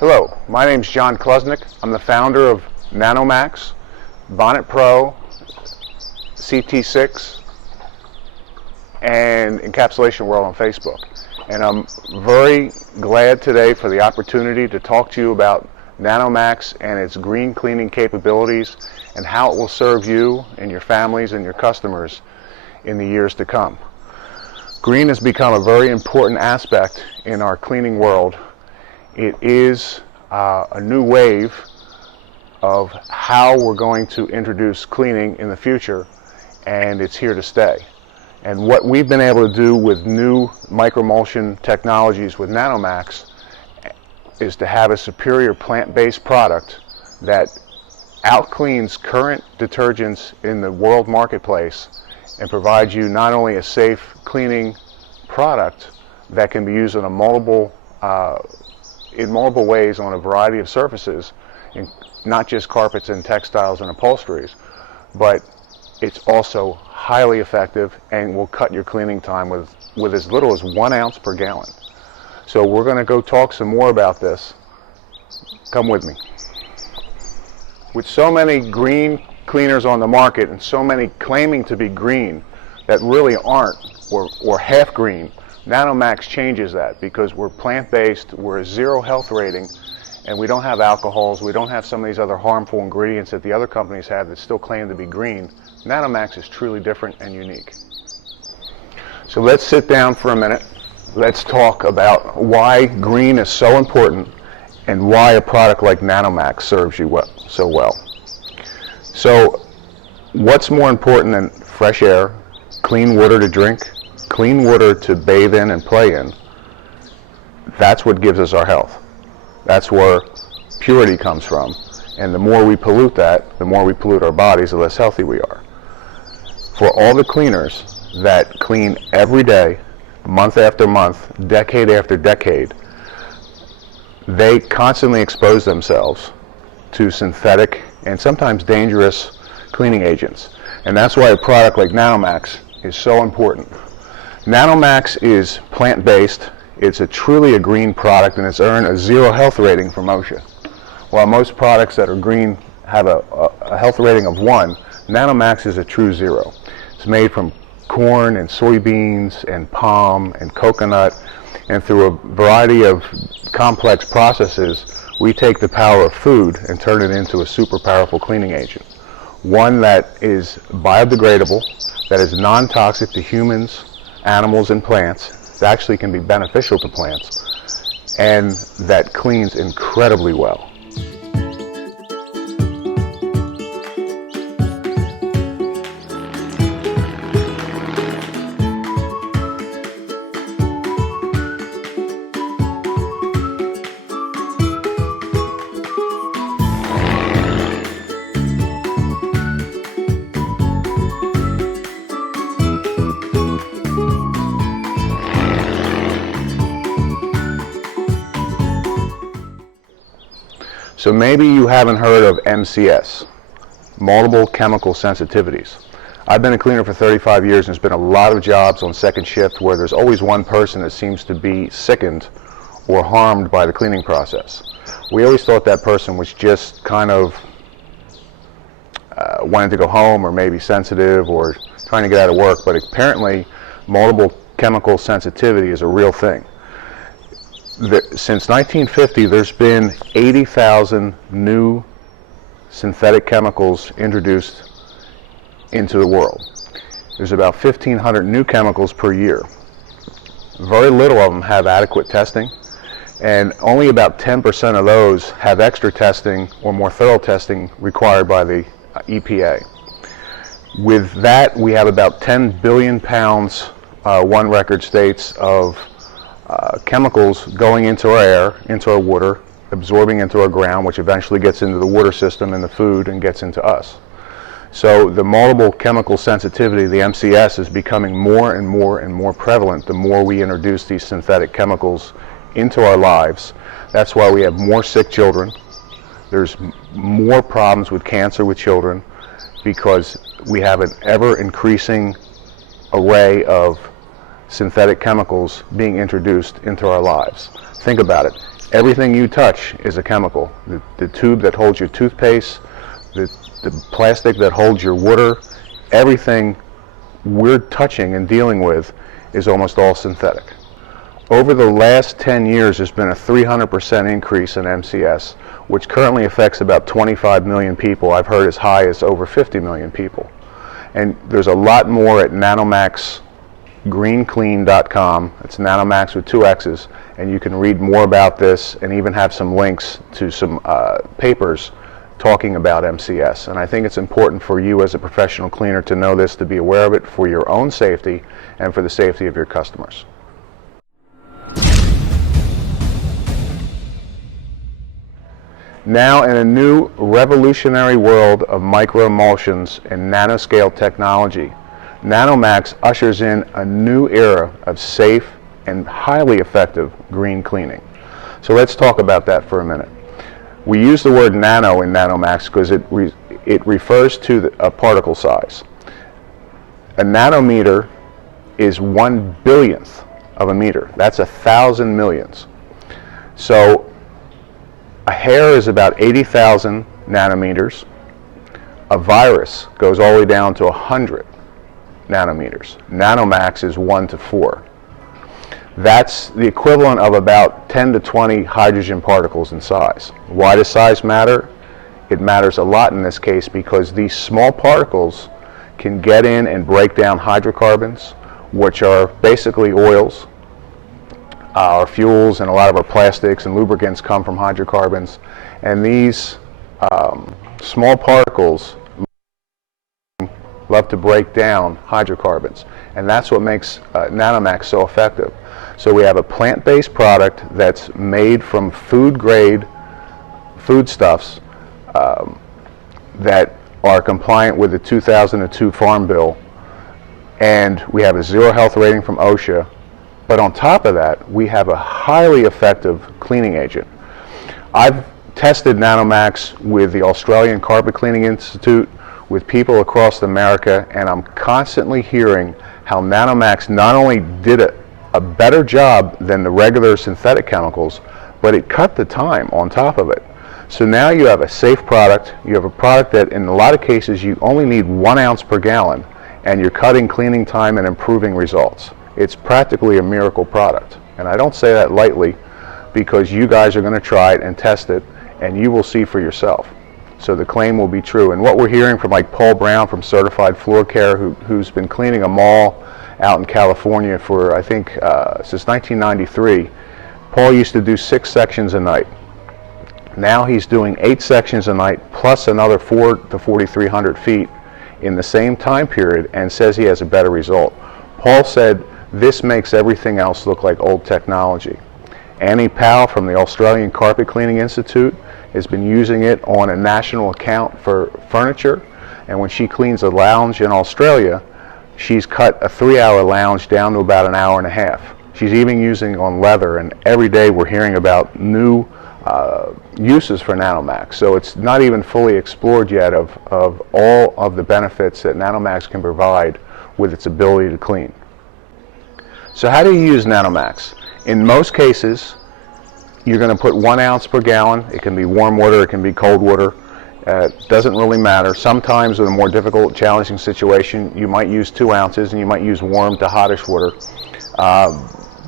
Hello, my name is John Klesnick. I'm the founder of nanoMAXX, Bonnet Pro, CT6, and Encapsulation World on Facebook. And I'm very glad today for the opportunity to talk to you about nanoMAXX and its green cleaning capabilities and how it will serve you and your families and your customers in the years to come. Green has become a very important aspect in our cleaning world. It is a new wave of how we're going to introduce cleaning in the future, and it's here to stay. And what we've been able to do with new microemulsion technologies with nanoMAXX is to have a superior plant-based product that out-cleans current detergents in the world marketplace and provides you not only a safe cleaning product that can be used in multiple ways on a variety of surfaces, not just carpets and textiles and upholsteries, but it's also highly effective and will cut your cleaning time with as little as 1 ounce per gallon. So we're going to go talk some more about this. Come with me. With so many green cleaners on the market and so many claiming to be green that really aren't, or half green, nanoMAXX changes that because we're plant-based, we're a 0 health rating, and we don't have alcohols, we don't have some of these other harmful ingredients that the other companies have that still claim to be green. nanoMAXX is truly different and unique. So let's sit down for a minute. Let's talk about why green is so important and why a product like nanoMAXX serves you so well. So what's more important than fresh air, clean water to drink, clean water to bathe in and play in? That's what gives us our health. That's where purity comes from. And the more we pollute that, the more we pollute our bodies, the less healthy we are. For all the cleaners that clean every day, month after month, decade after decade, they constantly expose themselves to synthetic and sometimes dangerous cleaning agents. And that's why a product like nanoMAXX is so important. nanoMAXX is plant-based. It's truly a green product, and it's earned a 0 health rating from OSHA. While most products that are green have a health rating of 1, nanoMAXX is a true 0. It's made from corn and soybeans and palm and coconut, and through a variety of complex processes, we take the power of food and turn it into a super powerful cleaning agent. One that is biodegradable, that is non-toxic to humans, animals, and plants, that actually can be beneficial to plants, and that cleans incredibly well. So maybe you haven't heard of MCS, multiple chemical sensitivities. I've been a cleaner for 35 years, and there's been a lot of jobs on second shift where there's always one person that seems to be sickened or harmed by the cleaning process. We always thought that person was just kind of wanting to go home, or maybe sensitive, or trying to get out of work, but apparently multiple chemical sensitivity is a real thing. Since 1950, there's been 80,000 new synthetic chemicals introduced into the world. There's about 1,500 new chemicals per year. Very little of them have adequate testing, and only about 10% of those have extra testing or more thorough testing required by the EPA. With that, we have about 10 billion pounds, one record states, of chemicals going into our air, into our water, absorbing into our ground, which eventually gets into the water system and the food and gets into us. So the multiple chemical sensitivity, the MCS, is becoming more and more and more prevalent the more we introduce these synthetic chemicals into our lives. That's why we have more sick children. There's more problems with cancer with children because we have an ever-increasing array of synthetic chemicals being introduced into our lives. Think about it. Everything you touch is a chemical. The tube that holds your toothpaste, the plastic that holds your water, everything we're touching and dealing with is almost all synthetic. Over the last 10 years, there's been a 300% increase in MCS, which currently affects about 25 million people. I've heard as high as over 50 million people. And there's a lot more at nanomaxxgreenclean.com. It's nanoMAXX with 2 X's, and you can read more about this and even have some links to some papers talking about MCS. And I think it's important for you as a professional cleaner to know this, to be aware of it for your own safety and for the safety of your customers. Now, in a new revolutionary world of microemulsions and nanoscale technology, nanoMAXX ushers in a new era of safe and highly effective green cleaning. So let's talk about that for a minute. We use the word nano in nanoMAXX because it refers to a particle size. A nanometer is 1/1000th of a meter. That's 1,000 millions. So a hair is about 80,000 nanometers. A virus goes all the way down to 100 nanometers. nanoMAXX is 1 to 4. That's the equivalent of about 10 to 20 hydrogen particles in size. Why does size matter? It matters a lot in this case because these small particles can get in and break down hydrocarbons, which are basically oils. Our fuels and a lot of our plastics and lubricants come from hydrocarbons, and these small particles love to break down hydrocarbons, and that's what makes nanoMAXX so effective. So we have a plant-based product that's made from food-grade foodstuffs that are compliant with the 2002 Farm Bill, and we have a 0 health rating from OSHA. But on top of that, we have a highly effective cleaning agent. I've tested nanoMAXX with the Australian Carpet Cleaning Institute, with people across America, and I'm constantly hearing how nanoMAXX not only did a better job than the regular synthetic chemicals, but it cut the time on top of it. So now you have a safe product. You have a product that in a lot of cases you only need 1 ounce per gallon, and you're cutting cleaning time and improving results. It's practically a miracle product. And I don't say that lightly because you guys are going to try it and test it, and you will see for yourself. So the claim will be true. And what we're hearing from like Paul Brown from Certified Floor Care, who's been cleaning a mall out in California for, I think, since 1993. Paul used to do 6 sections a night. Now he's doing 8 sections a night plus another 4 to 4,300 feet in the same time period, and says he has a better result. Paul said, this makes everything else look like old technology. Annie Powell from the Australian Carpet Cleaning Institute has been using it on a national account for furniture, and when she cleans a lounge in Australia, she's cut a 3-hour lounge down to about an hour and a half. She's even using it on leather, and every day we're hearing about new uses for nanoMAXX. So it's not even fully explored yet of all of the benefits that nanoMAXX can provide with its ability to clean. So how do you use nanoMAXX? In most cases, you're going to put 1 ounce per gallon. It can be warm water, it can be cold water. It doesn't really matter. Sometimes with a more difficult, challenging situation, you might use 2 ounces and you might use warm to hottish water.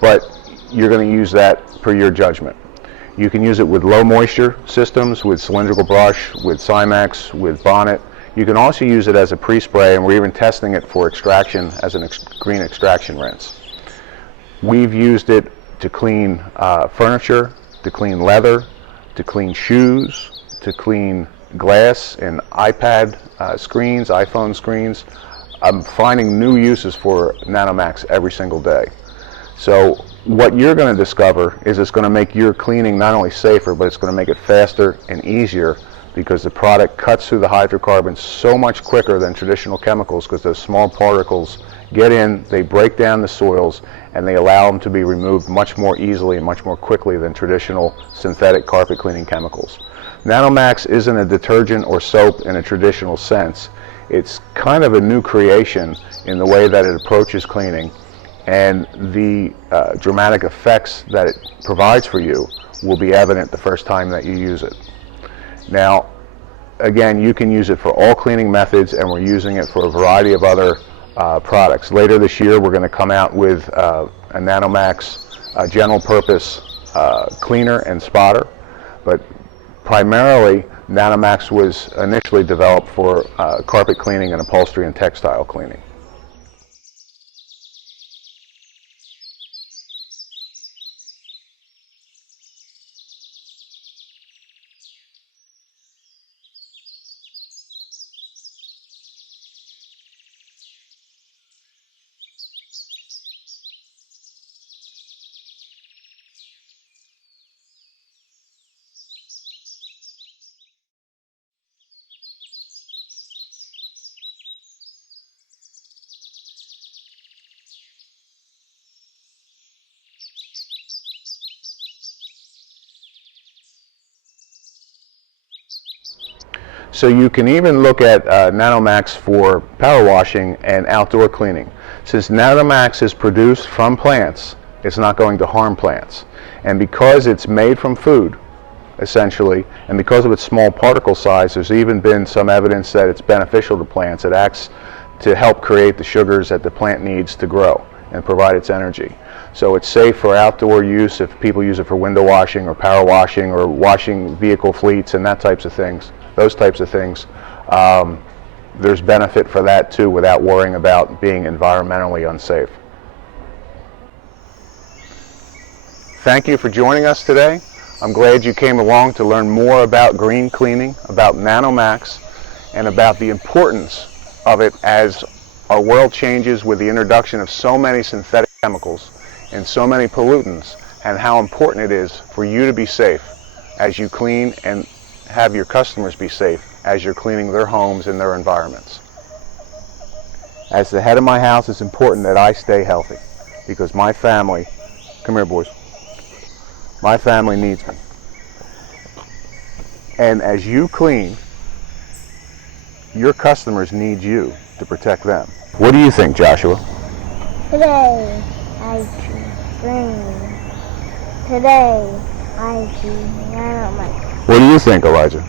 But you're going to use that per your judgment. You can use it with low moisture systems, with cylindrical brush, with Cymex, with Bonnet. You can also use it as a pre-spray, and we're even testing it for extraction as a green extraction rinse. We've used it to clean furniture, to clean leather, to clean shoes, to clean glass and iPad screens, iPhone screens. I'm finding new uses for nanoMAXX every single day. So what you're going to discover is it's going to make your cleaning not only safer, but it's going to make it faster and easier, because the product cuts through the hydrocarbons so much quicker than traditional chemicals, because those small particles get in, they break down the soils, and they allow them to be removed much more easily and much more quickly than traditional synthetic carpet cleaning chemicals. nanoMAXX isn't a detergent or soap in a traditional sense. It's kind of a new creation in the way that it approaches cleaning, and the dramatic effects that it provides for you will be evident the first time that you use it. Now, again, you can use it for all cleaning methods, and we're using it for a variety of other products. Later this year, we're going to come out with a nanoMAXX general purpose cleaner and spotter, but primarily nanoMAXX was initially developed for carpet cleaning and upholstery and textile cleaning. So you can even look at nanoMAXX for power washing and outdoor cleaning. Since nanoMAXX is produced from plants, it's not going to harm plants. And because it's made from food, essentially, and because of its small particle size, there's even been some evidence that it's beneficial to plants. It acts to help create the sugars that the plant needs to grow and provide its energy. So it's safe for outdoor use if people use it for window washing or power washing or washing vehicle fleets and that types of things. Those types of things. There's benefit for that too without worrying about being environmentally unsafe. Thank you for joining us today. I'm glad you came along to learn more about green cleaning, about nanoMAXX, and about the importance of it as our world changes with the introduction of so many synthetic chemicals and so many pollutants, and how important it is for you to be safe as you clean and have your customers be safe as you're cleaning their homes and their environments. As the head of my house, it's important that I stay healthy because my family, come here boys, my family needs me. And as you clean, your customers need you to protect them. What do you think, Joshua? Today I choose green. Today I choose nanoMAXX. What do you think, Elijah?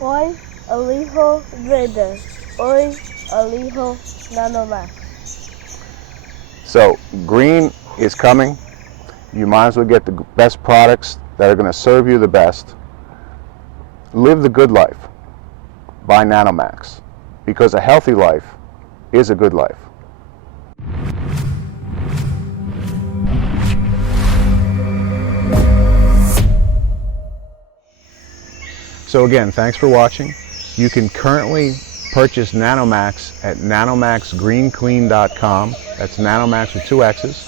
Hoy elijo verde. Hoy elijo nanoMAXX. So green is coming. You might as well get the best products that are going to serve you the best. Live the good life. Buy nanoMAXX, because a healthy life is a good life. So again, thanks for watching. You can currently purchase nanoMAXX at nanomaxxgreenclean.com. That's nanoMAXX with 2 X's.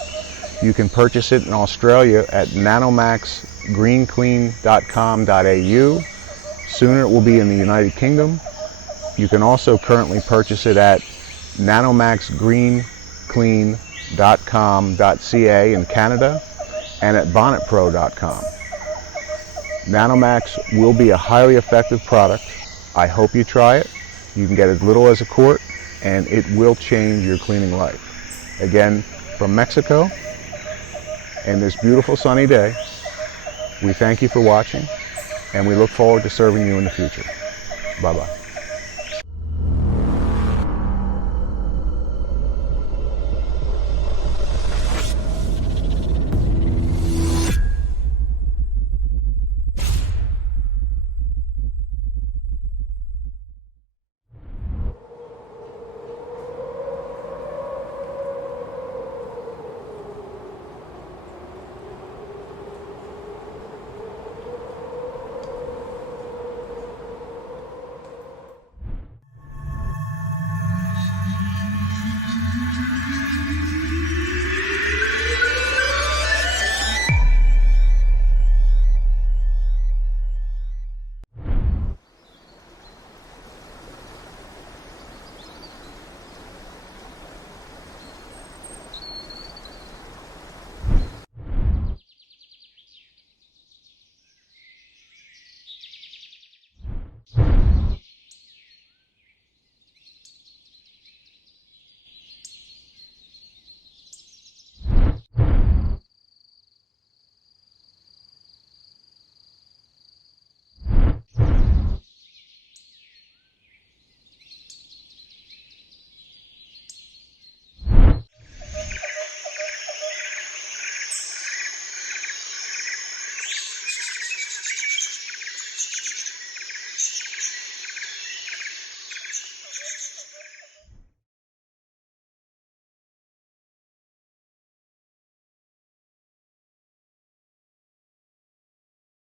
You can purchase it in Australia at nanomaxxgreenclean.com.au. Soon it will be in the United Kingdom. You can also currently purchase it at nanomaxxgreenclean.com.ca in Canada and at bonnetpro.com. nanoMAXX will be a highly effective product. I hope you try it. You can get as little as a quart and it will change your cleaning life. Again, from Mexico and this beautiful sunny day, we thank you for watching and we look forward to serving you in the future. Bye-bye.